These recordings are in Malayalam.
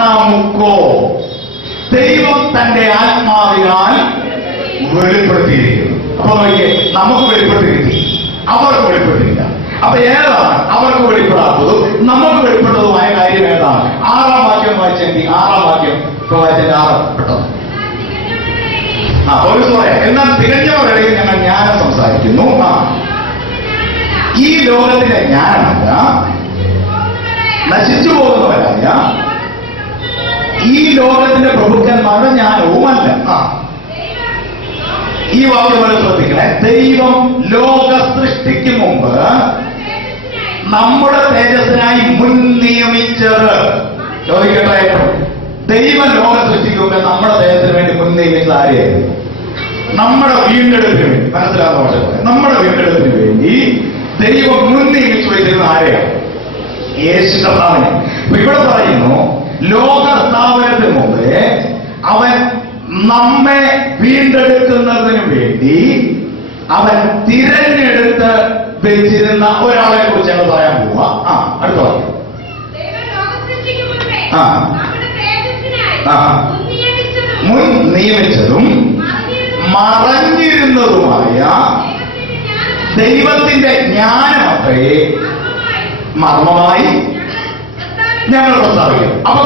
നമുക്കോ ദൈവം തന്റെ ആത്മാവിനാൽ വെളിപ്പെടുത്തിയിരിക്കുന്നു. അപ്പൊ നോക്കിയേ, നമുക്ക് വെളിപ്പെട്ട് കിട്ടി, അവർക്ക് വെളിപ്പെട്ടില്ല. അപ്പൊ ഏതാണ് അവർക്ക് വെളിപ്പെടാത്തതും നമുക്ക് വെളിപ്പെട്ടതുമായ കാര്യം ഏതാണ്? 6-ാം വാക്യം വായിച്ചെങ്കിൽ 6-ാം വാക്യം ഇപ്പൊ വായിച്ചെങ്കിൽ 6 പെട്ടെന്ന്. ഒരു പറയാം, എന്നാൽ തികഞ്ഞവരുടെ ഞങ്ങൾ ജ്ഞാനം സംസാരിക്കുന്നു. ഈ ലോകത്തിന്റെ ജ്ഞാനമല്ല, നശിച്ചു പോകുന്നവരായ ഈ ലോകത്തിന്റെ പ്രഭുക്കന്മാരുടെ ജ്ഞാനവുമല്ല. ഈ വാക്യം വളരെ ശ്രദ്ധിക്കണേ. ദൈവം ലോക സൃഷ്ടിക്ക് മുമ്പ് നമ്മുടെ തേജസ്സിനായി മുൻ നിയമിച്ചത്. ചോദിക്കട്ടെ, ദൈവം ലോക സൃഷ്ടിക്ക് മുമ്പ് നമ്മുടെ തേജസ്സിന് വേണ്ടി മുൻ നിയമിച്ചത് ആരെയായിരുന്നു? നമ്മുടെ വീണ്ടെടുപ്പിന് വേണ്ടി. മനസ്സിലാകുന്ന പക്ഷേ നമ്മുടെ വീണ്ടെടുപ്പിന് വേണ്ടി ദൈവം മുൻ നിയമിച്ചു വെച്ചിരുന്ന ആരെയാണ്? യേശു കർത്താവിനെ. അപ്പൊ ഇവിടെ പറയുന്നു, ലോക സ്ഥാപനത്തിന് മുമ്പേ അവൻ നമ്മെ വീണ്ടെടുക്കുന്നതിന് വേണ്ടി അവൻ തിരഞ്ഞെടുത്ത് വെച്ചിരുന്ന ഒരാളെ കുറിച്ചാണ് പറയാൻ പോവുക. അടുത്ത വാക്യം. മുൻ നിയമിച്ചതും മറഞ്ഞിരുന്നതുമായ ദൈവത്തിന്റെ ജ്ഞാനമത്രേ മർമ്മമായി ഞങ്ങൾ പ്രസ്താവിക്കും. അപ്പൊ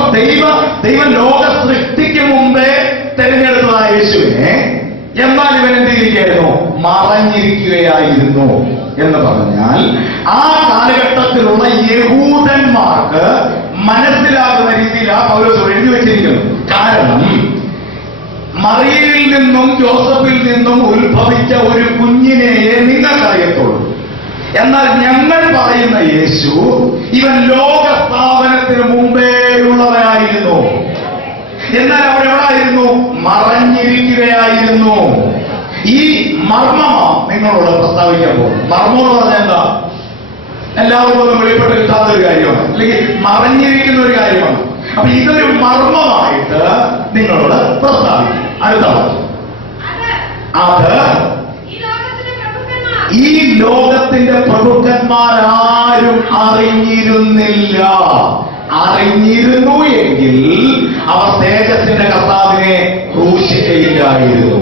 ദൈവം ലോക സൃഷ്ടിക്ക് മുമ്പേ തെരഞ്ഞെടുത്തതായ യേശുവിനെ എന്നാൽ ഇവൻ എന്തിരിക്കുകയായിരുന്നു? മറഞ്ഞിരിക്കുകയായിരുന്നു എന്ന് പറഞ്ഞാൽ ആ കാലഘട്ടത്തിലുള്ള യഹൂദന്മാർക്ക് മനസ്സിലാകുന്ന രീതിയിൽ ആ പൗലോസ് എഴുതി വെച്ചിരിക്കുന്നു. കാരണം മറിയയിൽ നിന്നും ജോസഫിൽ നിന്നും ഉത്ഭവിച്ച ഒരു കുഞ്ഞിനെയെ നിങ്ങൾക്കറിയത്തുള്ളൂ. എന്നാൽ ഞങ്ങൾ പറയുന്ന യേശു ഇവൻ ലോക സ്ഥാപനത്തിന് മുമ്പേ ഉള്ളവനായിരുന്നു. എന്നാൽ അവർ എവിടായിരുന്നു? മറഞ്ഞിരിക്കുകയായിരുന്നു. ഈ മർമ്മമാണ് നിങ്ങളോട് പ്രസ്താവിക്കാൻ പോകും. മർമ്മം എന്ന് പറഞ്ഞാൽ എന്താ? എല്ലാവർക്കും ഒന്നും വെളിപ്പെട്ട് കിട്ടാത്തൊരു കാര്യമാണ്, അല്ലെങ്കിൽ മറഞ്ഞിരിക്കുന്ന ഒരു കാര്യമാണ്. അപ്പൊ ഇതൊരു മർമ്മമായിട്ട് നിങ്ങളോട് പ്രസ്താവിക്കും. അടുത്ത അത് ഈ ലോകത്തിന്റെ പ്രഭുക്കന്മാരാരും അറിഞ്ഞിരുന്നില്ല. അറിഞ്ഞിരുന്നു എങ്കിൽ അവർ തേജസ്സിന്റെ കർത്താവിനെ ക്രൂശിക്കയില്ലായിരുന്നു.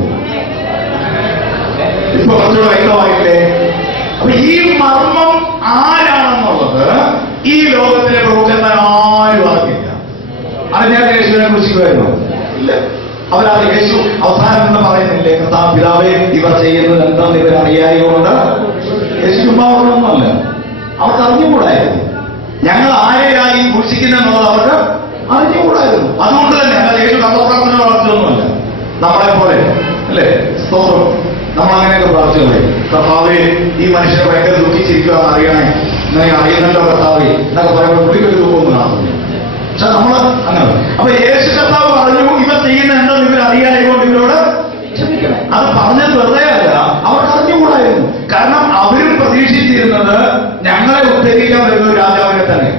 ഇപ്പൊ കുറച്ചുകൂടെ വ്യക്തമായില്ലേ? അപ്പൊ ഈ മർമ്മം ആരാണെന്നുള്ളത് ഈ ലോകത്തിലെ പ്രഭുക്കന്മാരാരും അറിഞ്ഞില്ല. അറിഞ്ഞാൽ യേശുവിനെ ക്രൂശിക്കുമായിരുന്നു? ഇല്ല. അവരത് യേശു അവസാനം എന്ന് പറയുന്നില്ലേ, കർത്താവ് പിതാവേ ഇവർ ചെയ്യുന്നത് എന്താണെന്ന് ഇവർ അറിയായതുകൊണ്ട്. യേശു ചുമ്മാവണമെന്നല്ല, അവർക്ക് അറിഞ്ഞുകൂടായിരുന്നു. ഞങ്ങൾ ആരെയായി ക്രൂശിക്കുന്നെന്നുള്ളത് അവർക്ക് അറിഞ്ഞുകൂടായിരുന്നു. അതുകൊണ്ട് തന്നെ അല്ല യേശു കള്ളപ്രാർത്ഥന വളർത്തുന്നൊന്നുമല്ല, നമ്മളെ പോലെ അല്ലേ? സ്തോത്രം. നമ്മളങ്ങനെയൊക്കെ പ്രാർത്ഥിച്ചോളെ, കർത്താവേ ഈ മനുഷ്യനെ ഭയങ്കര ദുഃഖിച്ചിരിക്കുകയെന്ന് അറിയണേ, ഇങ്ങനെ അറിയുന്നല്ലോ കർത്താവേ എന്നൊക്കെ പറയുമ്പോൾ പുള്ളിക്കൊരു ദുഃഖമൊന്നും കാണുന്നില്ല. പക്ഷെ നമ്മള് അങ്ങനെ. അപ്പൊ യേശു കർത്താവ് പറഞ്ഞു ഇവർ ചെയ്യുന്ന എന്താണെന്ന് ഇവർ അറിയാനായതുകൊണ്ട് ഇവരോട് ക്ഷമിക്കണം. അത് പറഞ്ഞത് വെറുതെ അല്ല, അവർക്ക് അറിഞ്ഞുകൂടായിരുന്നു. കാരണം അവരും പ്രതീക്ഷിച്ചിരുന്നത് ഞങ്ങളെ ഉദ്ധരിക്കാൻ വരുന്ന ഒരു രാജാവിനെ തന്നെ.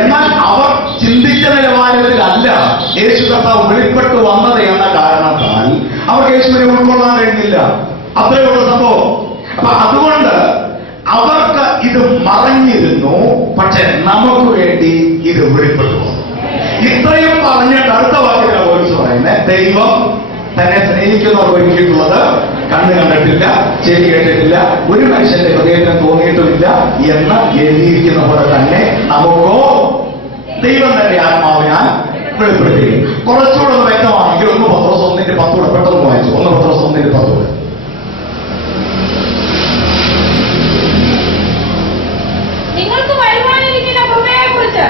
എന്നാൽ അവർ ചിന്തിച്ച നിലവാരത്തിലല്ല യേശു കർത്താവ് വെളിപ്പെട്ടു വന്നത് എന്ന കാരണത്താൽ അവർക്ക് യേശുവിനെ ഉൾക്കൊള്ളാൻ കഴിഞ്ഞില്ല. അത്രയുള്ള സംഭവം. അപ്പൊ അതുകൊണ്ട് അവർക്ക് ഇത് മറഞ്ഞിരുന്നു, പക്ഷെ നമുക്ക് വേണ്ടി ഇത് വെളിപ്പെട്ടു വന്നു. ഇത്രയും പറഞ്ഞിട്ട് അടുത്ത വാക്കിലാണ് പോലീസ് പറയുന്നത്, ദൈവം തന്നെ സ്നേഹിക്കുന്നവർ ഒരുക്കിയിട്ടുള്ളത് കണ്ണ് കണ്ടിട്ടില്ല, ചെവി കേട്ടിട്ടില്ല, ഒരു മനുഷ്യന്റെ ഹൃദയത്തിന് തോന്നിയിട്ടുമില്ല എന്ന് എഴുതിയിരിക്കുന്ന പോലെ തന്നെ നമുക്കോ ദൈവം തന്റെ ആത്മാവിനാൽ വെളിപ്പെടുത്തിയിരിക്കും. കുറച്ചുകൂടെ വ്യക്തമാണെങ്കിൽ 1 പത്രോസ് 1:10 പെട്ടെന്ന് വായിച്ചു. 1 പത്രോസ് 1:10. നിങ്ങൾക്ക് വരുവാനിരിക്കുന്ന കൃപയെക്കുറിച്ച്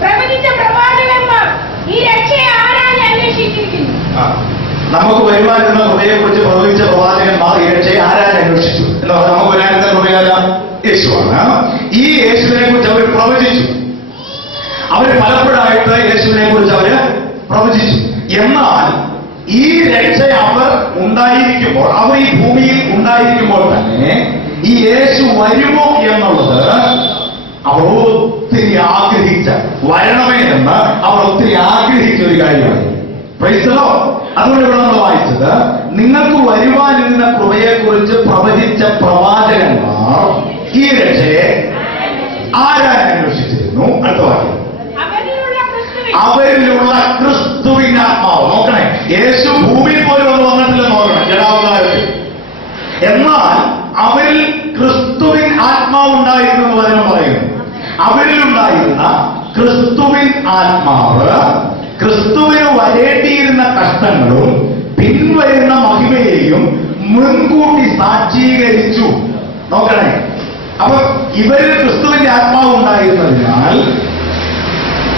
പ്രവചിച്ച പ്രവാചകന്മാർ ഈ രക്ഷയെ ആരാഞ്ഞ് അന്വേഷിച്ചിരിക്കുന്നു. നമുക്ക് വരുവാനിരുന്ന കൃപയെക്കുറിച്ച് പ്രവചിച്ച പ്രവാചകന്മാർ ഈ രക്ഷയെ ആരാഞ്ഞ് അന്വേഷിച്ചു എന്ന് പറഞ്ഞാൽ നമുക്ക് വരാനിരുന്ന കൃപയല്ല, യേശുവാണ്. ഈ യേശുവിനെ കുറിച്ച് അവർ പ്രവചിച്ചു. അവര് പലപ്പോഴായിട്ട് യേശുവിനെ കുറിച്ച് അവര് പ്രവചിച്ചു. എന്നാൽ ഈ രക്ഷ അവർ ഉണ്ടായിരിക്കുമ്പോൾ, അവർ ഈ ഭൂമിയിൽ ഉണ്ടായിരിക്കുമ്പോൾ തന്നെ ഈ യേശു വരുമോ എന്നുള്ളത് അവർ ഒത്തിരി ആഗ്രഹിച്ച, വരണമേ എന്ന് അവർ ഒത്തിരി ആഗ്രഹിച്ച ഒരു കാര്യമാണ്. Praise the Lord. അതുകൊണ്ട് ഇവിടെ നമ്മൾ വായിച്ചത്, നിങ്ങൾക്ക് വരുവാനിരുന്ന കൃപയെക്കുറിച്ച് പ്രവചിച്ച പ്രവാചകന്മാർ ഈ രക്ഷയെ ആരാൻ അന്വേഷിച്ചിരുന്നു. അടുത്ത വാക്യം. അവരിലുള്ള ക്രിസ്തുവിന്റെ ആത്മാവ്. നോക്കണേ, യേശു ഭൂമിയിൽ പോലും ഒന്ന് വന്നിട്ടില്ല നോക്കണം ജഡാവതാരത്തിൽ. എന്നാൽ അവരിൽ ക്രിസ്തുവിൻ ആത്മാവ് ഉണ്ടായിരുന്നു എന്ന് വചനം പറയുന്നു. അവരിലുണ്ടായിരുന്ന ക്രിസ്തുവിൻ ആത്മാവ് ക്രിസ്തുവിന് വരേണ്ടിയിരുന്ന കഷ്ടങ്ങളും പിൻവരുന്ന മഹിമയെയും മുൻകൂട്ടി സാക്ഷീകരിച്ചു. നോക്കണേ, അപ്പൊ ഇവരിൽ ക്രിസ്തുവിന്റെ ആത്മാവ് ഉണ്ടായിരുന്നതിനാൽ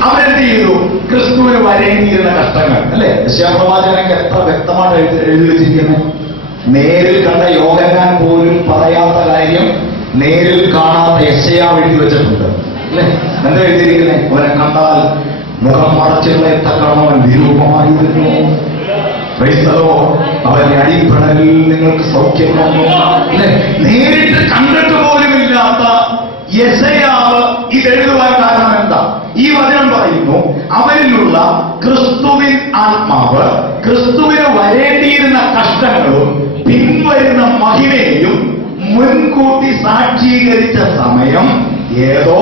അവരെന്ത് ചെയ്തു? ക്രിസ്തുവിന് വരേണ്ടിയിരുന്ന കഷ്ടങ്ങൾ അല്ലെ. യശയ്യാപ്രവാചകനൊക്കെ എത്ര വ്യക്തമായിട്ട് എഴുതി വെച്ചിരിക്കുന്നത്. നേരിൽ കണ്ട യോഹന്നാൻ പോലും പറയാത്ത കാര്യം നേരിൽ കാണാത്ത യെശയ്യാവ് എഴുതി വെച്ചിട്ടുണ്ട് അല്ലെ. എന്താ എഴുതിയിരിക്കുന്നത്? അവനെ കണ്ടാൽ മുഖം മറച്ചുള്ളത്തക്കണം അവൻ വിരൂപമായിരുന്നു. അവന്റെ അടിപ്പണലിൽ നിങ്ങൾക്ക് സൗഖ്യം വന്നു അല്ലെ. നേരിട്ട് കണ്ടിട്ട് പോലുമില്ലാത്ത യെശയ്യാവ് ഇതെഴുതുവാൻ കാരണം എന്താ? ഈ വചനം പറയുന്നു, അവരിലുള്ള ക്രിസ്തുവിൻ ആത്മാവ് ക്രിസ്തുവിന് വരേണ്ടിയിരുന്ന കഷ്ടങ്ങളും പിൻവരുന്ന മഹിമയെയും മുൻകൂട്ടി സാക്ഷീകരിച്ച സമയം ഏതോ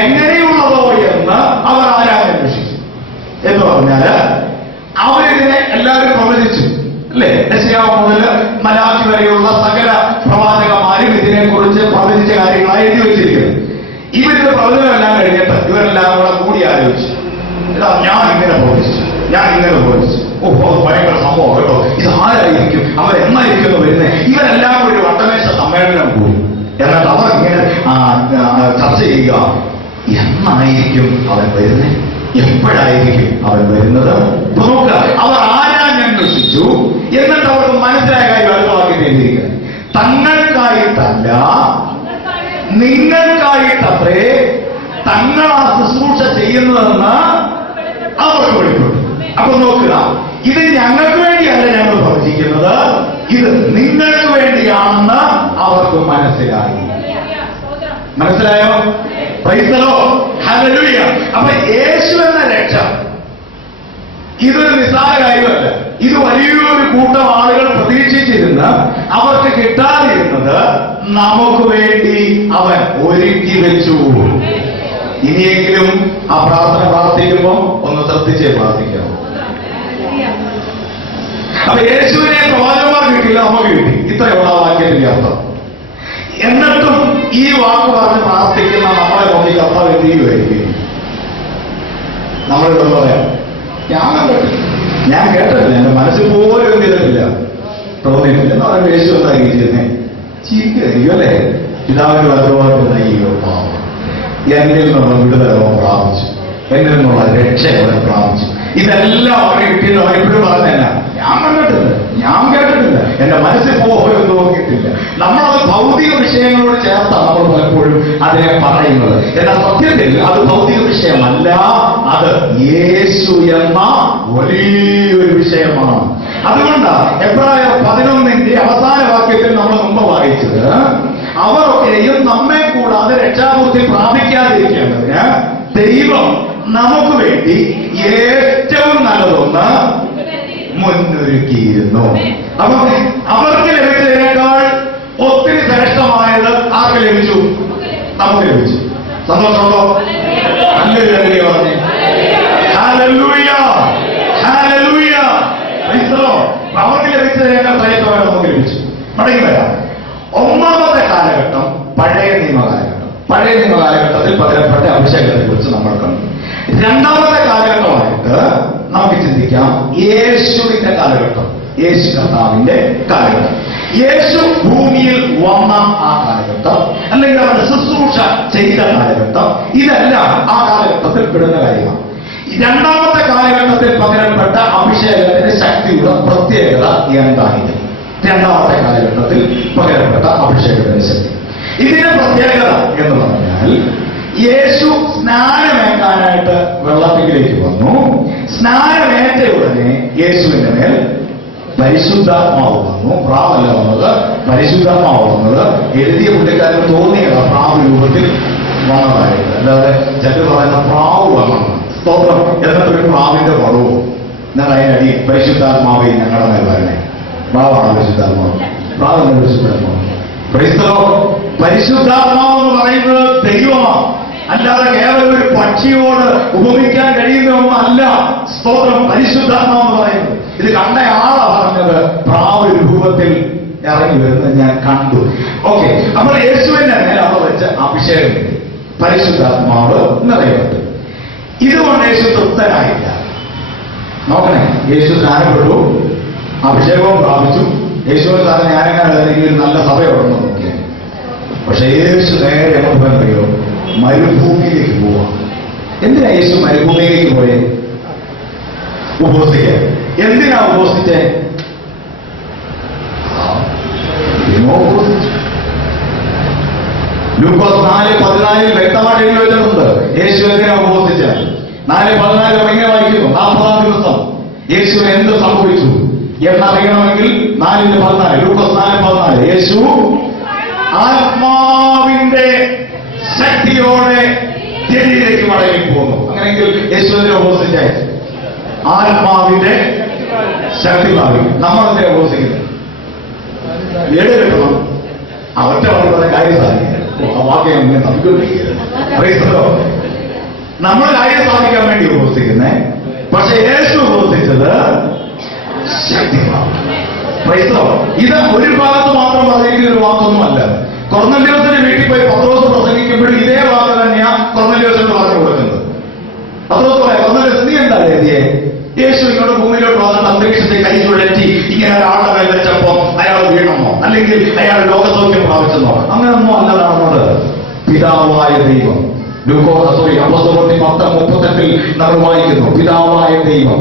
എങ്ങനെയുള്ളതോ എന്ന് അവർ ആരാധന അന്വേഷിച്ചു. എന്ന് പറഞ്ഞാല് അവരിതിനെ എല്ലാവരും പ്രവചിച്ചു അല്ലെ. യെശയ്യാവ് മുതൽ മലാഖി വരെയുള്ള സകല പ്രവാചകന്മാരും ഇതിനെക്കുറിച്ച് പ്രവചിച്ച കാര്യങ്ങളായി എഴുതി വെച്ചിരിക്കുന്നു. ഇവരുടെ പ്രവചനമെല്ലാം കഴിഞ്ഞിട്ട് ഇവരെല്ലാം കൂടി ആലോചിച്ചു, ഞാൻ ഇങ്ങനെ പ്രവചിച്ചു, ഞാൻ ഇങ്ങനെ പ്രവചിച്ചു. അത് ഭയങ്കര സംഭവം കേട്ടോ, ഇത് ആരായിരിക്കും, അവരെന്നായിരിക്കും എന്ന് വരുന്നത്. ഇവരെല്ലാം കൂടി ഒരു വട്ടമേശ സമ്മേളനം കൂടി. എന്നിട്ട് അവർ ഇങ്ങനെ ചർച്ച ചെയ്യുക, എന്നായിരിക്കും അവൻ വരുന്നത്, എപ്പോഴായിരിക്കും അവൻ വരുന്നത്. നോക്കുക, അവർ ആരാഞ്ഞന്വേഷിച്ചു. എന്നിട്ട് അവർക്ക് മനസ്സിലായ കാര്യം അടുത്ത വാക്യത്തിൽ എഴുതിയിരിക്കുന്നത്, തങ്ങൾക്കായിട്ടല്ല നിങ്ങൾക്കായിട്ടത്രേ തങ്ങൾ ആ ശുശ്രൂഷ ചെയ്യുന്നതെന്ന് അവർക്ക് വെളിപ്പെട്ടു. അപ്പൊ നോക്കുക, ഇത് ഞങ്ങൾക്ക് വേണ്ടിയല്ല ഞങ്ങൾ പ്രവചിക്കുന്നത്, ഇത് നിങ്ങൾക്ക് വേണ്ടിയാണെന്ന് അവർക്ക് മനസ്സിലായി. മനസ്സിലായോ? Praise the Lord, hallelujah. അപ്പൊ യേശു എന്ന രക്ഷ ഇതൊരു നിസ്സാര കാര്യമല്ല. ഇത് വലിയൊരു കൂട്ടം ആളുകൾ പ്രതീക്ഷിച്ചിരുന്ന് അവർക്ക് കിട്ടാതിരുന്നത് നമുക്ക് വേണ്ടി അവൻ ഒരുക്കി വെച്ചു. ഇനിയെങ്കിലും ആ പ്രാർത്ഥന പ്രാർത്ഥിക്കുമ്പോൾ ഒന്ന് ശ്രദ്ധിച്ചേ പ്രാർത്ഥിക്കാം. അപ്പൊ യേശുവിനെ പ്രവാചകന്മാർ കിട്ടിയില്ല, നമുക്ക് കിട്ടി. ഇത്രയുള്ള വാക്യത്തിന്റെ അർത്ഥം. എന്നിട്ടും ഈ വാക്ക് പറഞ്ഞ് പ്രാർത്ഥിക്കുന്ന നമ്മളെ നോക്കി കർത്താവ് എത്തിയുമായിരിക്കും. നമ്മളിവിടെ പറയാം, ഞാൻ കേട്ടിട്ടില്ല, എന്റെ മനസ്സിൽ പോലും എന്തില്ല തോന്നിയിട്ടില്ല എന്ന് പറയുമ്പോൾ യേശു എന്തായിരിക്കുന്നേ ചീത്തയായിരിക്കും അല്ലേ. പിതാവിന്റെ വലതുഭാഗത്തുണ്ടായിരിക്കും, എന്നിൽ നിന്നുള്ള വിടുതലോ പ്രാപിച്ചു, എന്നിൽ നിന്നുള്ള രക്ഷ അവനെ പ്രാപിച്ചു. ഇതെല്ലാം അവരെ കിട്ടിയത് അവൻ എപ്പോഴും പറഞ്ഞല്ല, ഞാൻ കണ്ടിട്ടില്ല, ഞാൻ കേട്ടിട്ടില്ല, എന്റെ മനസ്സിൽ പോലും നോക്കിയിട്ടില്ല. നമ്മളത് ഭൗതിക വിഷയങ്ങളോട് ചേർത്താണ് നമ്മൾ പലപ്പോഴും അതിനെ പറയുന്നത്. എന്നാൽ സത്യത്തിൽ അത് ഭൗതിക വിഷയമല്ല, അത് യേശു എന്ന വലിയൊരു വിഷയമാണ്. അതുകൊണ്ട് എബ്രായർ 11 അവസാന വാക്യത്തിൽ നമ്മൾ മുമ്പ് വായിച്ചത്, അവരൊക്കെയും നമ്മെ കൂടാതെ രക്ഷാപൂർത്തി പ്രാപിക്കാതിരിക്കേണ്ടതിന് ദൈവം നമുക്ക് വേണ്ടി ഏറ്റവും നല്ലതൊന്ന് മുന്നൊരുക്കിയിരുന്നു. അപ്പൊ അവർക്ക് ലഭിച്ചതിനേക്കാൾ ഒത്തിരി ശ്രേഷ്ഠമായത് ആർക്ക് ലഭിച്ചു? നമുക്ക് ലഭിച്ചു. സന്തോഷമുണ്ടോ? ഹല്ലേലൂയ പറഞ്ഞേ, ഹല്ലേലൂയ, ഹല്ലേലൂയ. അവർക്ക് ലഭിച്ചതിനേക്കാൾ ശ്രേഷ്ഠമായത് നമുക്ക് ലഭിച്ചു. മടങ്ങി വരാം. ഒന്നാമത്തെ കാലഘട്ടം പഴയ നിയമകാലഘട്ടം. പഴയ നിയമകാലഘട്ടത്തിൽ പകരപ്പെട്ട അഭിഷേകത്തെ കുറിച്ച് നമ്മൾ കണ്ടു. രണ്ടാമത്തെ കാലഘട്ടമായിട്ട് നമുക്ക് ചിന്തിക്കാം യേശുവിന്റെ കാലഘട്ടം, യേശു കർത്താവിന്റെ കാലഘട്ടം. യേശു ഭൂമിയിൽ വന്ന ആ കാലഘട്ടം, അല്ലെങ്കിൽ അവരുടെ ശുശ്രൂഷ ചെയ്ത കാലഘട്ടം, ഇതെല്ലാം ആ കാലഘട്ടത്തിൽ പെടുന്ന കാര്യമാണ്. രണ്ടാമത്തെ കാലഘട്ടത്തിൽ പകരപ്പെട്ട അഭിഷേകത്തിന്റെ ശക്തിയുടെ പ്രത്യേകത എന്തായിരുന്നു? രണ്ടാമത്തെ കാലഘട്ടത്തിൽ പകരപ്പെട്ട അഭിഷേകത്തിന്റെ ശക്തി, ഇതിന്റെ പ്രത്യേകത എന്ന് പറഞ്ഞാൽ, യേശു സ്നാനമേറ്റാനായിട്ട് വെള്ളത്തിലേക്ക് വന്നു. സ്നാനമേറ്റ ഉടനെ യേശുവിന്റെ മേൽ പരിശുദ്ധാത്മാവ് വന്നു. പ്രാവല്ല വന്നത്, പരിശുദ്ധാത്മാവ് വന്നത്. എഴുതിയ പുള്ളിക്കാരന് തോന്നിയത് പ്രാവ് രൂപത്തിൽ വന്നതായിട്ട്, അല്ലാതെ ചിലർ പറയുന്ന പ്രാവ് വന്നു സ്തോത്രം എന്നിട്ടൊരു പ്രാവിന്റെ പടവും നിങ്ങൾ അതിനടി പരിശുദ്ധാത്മാവ് ഞങ്ങളുടെ മേൽ വരണേ. പ്രാവാണ് പരിശുദ്ധാത്മാവ്, പ്രാവെന്ന പരിശുദ്ധാത്മാവ്. പരിശുദ്ധാത്മാവ് എന്ന് പറയുന്നത് ദൈവമാണ്, അല്ലാതെ കേവലം ഒരു പക്ഷിയോട് ഉപമിക്കാൻ കഴിയുന്ന ഒന്നല്ല സ്തോത്രം പരിശുദ്ധാത്മാവെന്ന് പറയുന്നത്. ഇത് കണ്ട ആളാ പറഞ്ഞത് പ്രാവ് രൂപത്തിൽ ഇറങ്ങി വരുന്നത് ഞാൻ കണ്ടു. ഓക്കെ, അപ്പോൾ യേശുവിന്റെ മേൽ അവിടെ വെച്ച് അഭിഷേകം പരിശുദ്ധാത്മാവ് നിറയപ്പെട്ടു. ഇതുകൊണ്ട് യേശു തൃപ്തനായില്ല. നോക്കണേ, യേശു സ്നാനപ്പെട്ടു, അഭിഷേകവും പ്രാപിച്ചു. യേശുവിന് സാറിന് ഞാനെങ്ങനെ നല്ല സഭയുണ്ടെന്ന് നോക്കിയാൽ. പക്ഷെ യേശു നേരെ എങ്ങോട്ട് അറിയോ? മരുഭൂമിയിലേക്ക് പോവാ. എന്തിനാ യേശു മരുഭൂമിയിലേക്ക് പോയേ? ഉപവസിക്കാൻ. എന്തിനാ ഉപവസിച്ചേ? ലൂക്കോസ് 4:14 വ്യക്തമായിട്ട് എഴുതി വെച്ചിട്ടുണ്ട് യേശു എന്തിനാ ഉപവസിച്ച. 4:14 ഇങ്ങനെ വായിക്കുന്നു, 40-ാം ദിവസം യേശുവിന് എന്ത് സംഭവിച്ചു എന്നറിയണമെങ്കിൽ 4:14, ലൂക്കോസ് 4:14, യേശു ആത്മാവിന്റെ ശക്തിയോടെ ജനിയിലേക്ക് മടങ്ങിപ്പോകുന്നു. അങ്ങനെയെങ്കിൽ യേശുവിനെ ഉപവസിച്ചേ ആത്മാവിന്റെ ശക്തി പ്രാപിക്കും. നമ്മളെന്തിനാ ഉപവസിക്കുന്നത്? വീട് കിട്ടണം, അവറ്റ പറയുന്ന കാര്യം സാധിക്കില്ല. ആ വാക്യം ഇങ്ങനെ നമുക്കൊരിക്കലോ നമ്മൾ കാര്യം സാധിക്കാൻ വേണ്ടി ഉപവസിക്കുന്നേ. പക്ഷെ യേശു ഉപവസിച്ചത് ശക്തി പ്രാപിക്കും. ഇത് ഒരു ഭാഗത്ത് മാത്രം പറഞ്ഞെങ്കിൽ ഒരു വാക്കൊന്നുമല്ല. കൊർന്നല്യോസിന്റെ വീട്ടിൽ പോയി പത്രോസ് പ്രസംഗിക്കുമ്പോഴും ഇതേ വാക്ക് തന്നെയാ കൊർന്നല്യോസിന് പറഞ്ഞു കൊടുക്കുന്നത്. പത്രോസ് പറയാം, കൊർന്നല്യോസ് നീ എന്താ എഴുതിയേ? യേശു ഇങ്ങോട്ട് ഭൂമിയിലോട്ട് വന്നിട്ട് അന്തരീക്ഷത്തെ കൈ ചുഴറ്റി ഇങ്ങനെ ഒരാളുടെ മേൽ വെച്ചപ്പോ അയാൾ വീണെന്നോ അല്ലെങ്കിൽ അയാൾ ലോകസൗഖ്യം പ്രാപിച്ചെന്നോ അങ്ങനൊന്നും അല്ല നടന്നത്. പിതാവായ ദൈവം, അപ്പോസ്തലപ്രവൃത്തി 10:38 നമ്മൾ വായിക്കുന്നു, പിതാവായ ദൈവം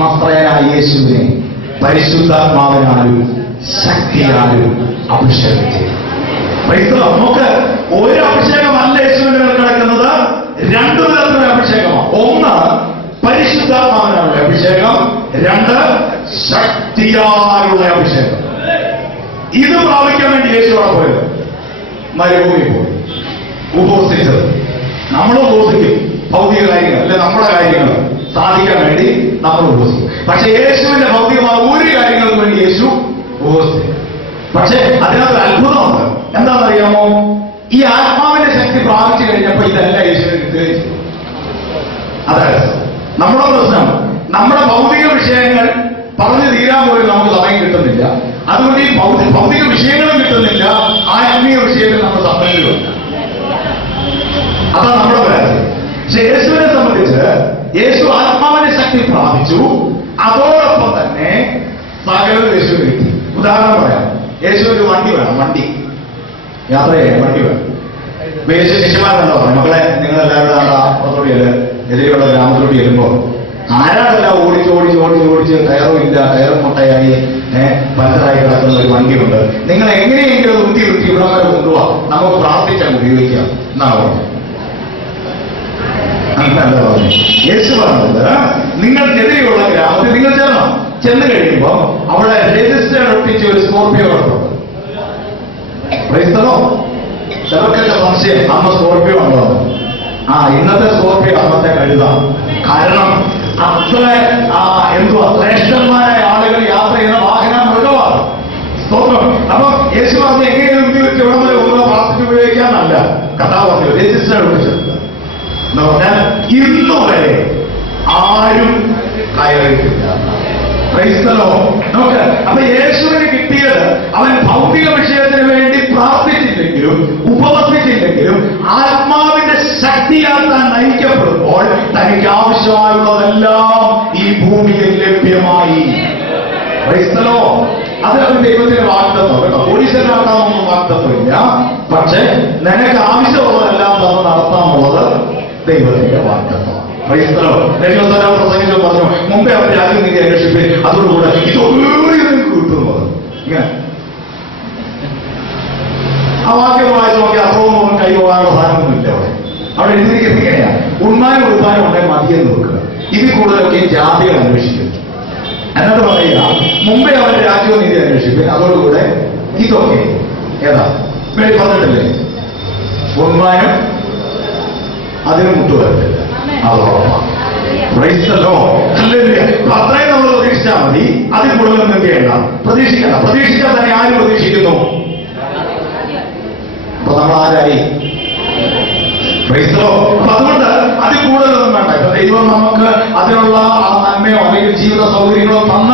നസ്രയനായ യേശുവിനെ പരിശുദ്ധാത്മാവിനാലും ശക്തിയാലും അഭിഷേകം ചെയ്തു. നമുക്ക് ഒരു അഭിഷേകമല്ല യേശുവിന്റെ മേൽ കിടക്കുന്നത്, രണ്ടു തരത്തിലുള്ള അഭിഷേകമാണ്. ഒന്ന് പരിശുദ്ധാത്മാവിനുള്ള അഭിഷേകം, രണ്ട് ശക്തിയാലുള്ള അഭിഷേകം. ഇത് പ്രാപിക്കാൻ വേണ്ടി യേശു അവിടെ പോയത് മരുഭൂമിയിൽ പോയി ഉപവസിച്ചത്. നമ്മൾ ഉപവസിക്കും ഭൗതിക കാര്യങ്ങൾ അല്ലെ നമ്മുടെ കാര്യങ്ങൾ സാധിക്കാൻ വേണ്ടി നമ്മൾ ഉപവസിക്കും. പക്ഷെ യേശുവിന്റെ ഭൗതികമായ ഒരു കാര്യങ്ങൾക്ക് വേണ്ടി യേശു ഉപവസിക്കും. പക്ഷെ അതിനകത്ത് അത്ഭുതമുണ്ട്. എന്താണെന്നറിയാമോ? ഈ ആത്മാവിന്റെ ശക്തി പ്രാപിച്ചു കഴിഞ്ഞപ്പോൾ ഇതെല്ലാം യേശുവിന് കിട്ടുകയും ചെയ്തു. അതായത് നമ്മുടെ പ്രശ്നം, നമ്മുടെ ഭൗതിക വിഷയങ്ങൾ പറഞ്ഞു തീരാൻ പോലും നമുക്ക് സമയം കിട്ടുന്നില്ല. അതുകൊണ്ട് ഈ ഭൗതിക വിഷയങ്ങളും കിട്ടുന്നില്ല, ആത്മീയ വിഷയത്തിൽ നമ്മൾ സമ്പന്നരുമില്ല. അതാണ് നമ്മുടെ പരാതി. പക്ഷെ യേശുവിനെ സംബന്ധിച്ച് യേശു ആത്മാവിന്റെ ശക്തി പ്രാപിച്ചു, അതോടൊപ്പം തന്നെ സകല യേശുവിന് കിട്ടി. ഉദാഹരണം പറയാം, യേശുവിന് വണ്ടി വേണം, വണ്ടി യാത്ര ചെയ്യാൻ വണ്ടി വേണം. യേശു ശിഷ്യന്മാരുണ്ടോ മക്കളെ, നിങ്ങളെല്ലാവരും പുറത്തോടിയല്ലേ എതിരെയുള്ള ഗ്രാമത്തോട്ട് ചെല്ലുമ്പോൾ ആരാടെല്ലാം ഓടിച്ച് ടയറും ഇല്ല, ടയറും മുട്ടയായി പഞ്ചറായി കിടക്കുന്ന ഒരു വണ്ടിയുണ്ട്. നിങ്ങൾ എങ്ങനെയെങ്കിലും ഉന്തി ഇവിടെ വരെ കൊണ്ടുപോവാം, നമുക്ക് പ്രാർത്ഥിക്കാൻ ഉപയോഗിക്കാം എന്നാണ് പറഞ്ഞത്. അങ്ങനല്ല പറഞ്ഞു. യേശു പറഞ്ഞത് നിങ്ങൾക്കെതിരെയുള്ള ഗ്രാമത്തിൽ നിങ്ങൾ ചെന്ന് കഴിയുമ്പോൾ അവിടെ രജിസ്റ്റർ ഒട്ടിച്ച് ഒരു സ്കോർപ്പിയോ കിടപ്പുണ്ട്. ക്രൈസ്തവോ ചിലർക്കൊക്കെ സംശയം, അന്ന് സ്കോർപ്പിയോ ഉണ്ടോ? ഇന്നത്തെ സ്കോർപ്പിയോ അന്നത്തെ കഴുതാണ്. കാരണം അത്ര ശ്രേഷ്ഠന്മാരായ ആളുകൾ യാത്ര ചെയ്യുന്ന വാഹനം മൃഗമാണ്. അപ്പൊ യേശു പറഞ്ഞ് എങ്ങനെയും ഉപയോഗിച്ച് ഇവിടെ വരെ ഒന്ന് പ്രാർത്ഥിച്ച് ഉപയോഗിക്കാനല്ല കഥാ പറഞ്ഞു, രജിസ്റ്റർ ഒട്ടിച്ചെടുക്കുക എന്ന് പറഞ്ഞാൽ ഇന്നു വരെ ആരും കയറിയിട്ടില്ല. ക്രൈസ്തവോ നോക്ക്. അപ്പൊ യേശുവിന് കിട്ടിയത് അവൻ ഭൗതിക വിഷയത്തിന് വേണ്ടി പ്രാർത്ഥിച്ചില്ലെങ്കിലും ഉപവസിച്ചില്ലെങ്കിലും ആത്മാവിന്റെ ശക്തിയാൽ താൻ നയിക്കപ്പെടുമ്പോൾ തനിക്ക് ആവശ്യമായുള്ളതെല്ലാം ഈ ഭൂമിയിൽ ലഭ്യമായി. ക്രൈസ്തവോ അത് ദൈവത്തിന്റെ വാഗ്ദത്തം കേട്ടോ. പോലീസിനാക്കാനൊന്നും വാഗ്ദത്തമില്ല. പക്ഷെ നിനക്ക് ആവശ്യമുള്ളതെല്ലാം തന്ന് നടത്താനുള്ളത് ദൈവത്തിന്റെ വാഗ്ദത്തം. പ്രസംഗിച്ചു പറഞ്ഞു, മുമ്പേ അവർ രാജ്യം നീതി അന്വേഷിപ്പേ, അതോടുകൂടെ ഇതൊന്നും കിട്ടുന്നത് ഇങ്ങനെ ആ വാക്യം വായിച്ചു നോക്കി അപ്പവും കൈ പോകാനുള്ള സാധനമൊന്നുമില്ല. അവിടെ എഴുതിയിരിക്കുന്നത് ഇങ്ങനെയാണ്, ഉണ്ണാനും ഉടുപ്പാനും ഉണ്ടെങ്കിൽ മതിയെന്ന് നോക്കുക. ഇതിൽ കൂടുതലൊക്കെ ജാതികൾ അന്വേഷിക്കുന്നു. എന്നിട്ട് പറയുക, മുമ്പേ അവരുടെ രാജ്യവും നീതി അന്വേഷിപ്പേ, അതോടുകൂടെ ഇതൊക്കെ ഏതാ വേണ്ടി പറഞ്ഞിട്ടില്ലേ, ഉണ്ണാനും അതിന് മുട്ടുവരത്തില്ല. അത്രയും നമ്മൾ പ്രതീക്ഷിച്ചാൽ മതി. അതിൽ കൂടുതൽ എന്ത് ചെയ്യണ്ട, പ്രതീക്ഷിക്കണ്ട. പ്രതീക്ഷിച്ചാൽ തന്നെ ആര് പ്രതീക്ഷിക്കുന്നു? അപ്പൊ നമ്മൾ ആരായി? അപ്പൊ അതുകൊണ്ട് അതിൽ കൂടുതലൊന്നും വേണ്ട. ഇപ്പൊ ദൈവം നമുക്ക് അതിനുള്ള ആ നന്മയോ അല്ലെങ്കിൽ ജീവിത സൗകര്യങ്ങളോ തന്ന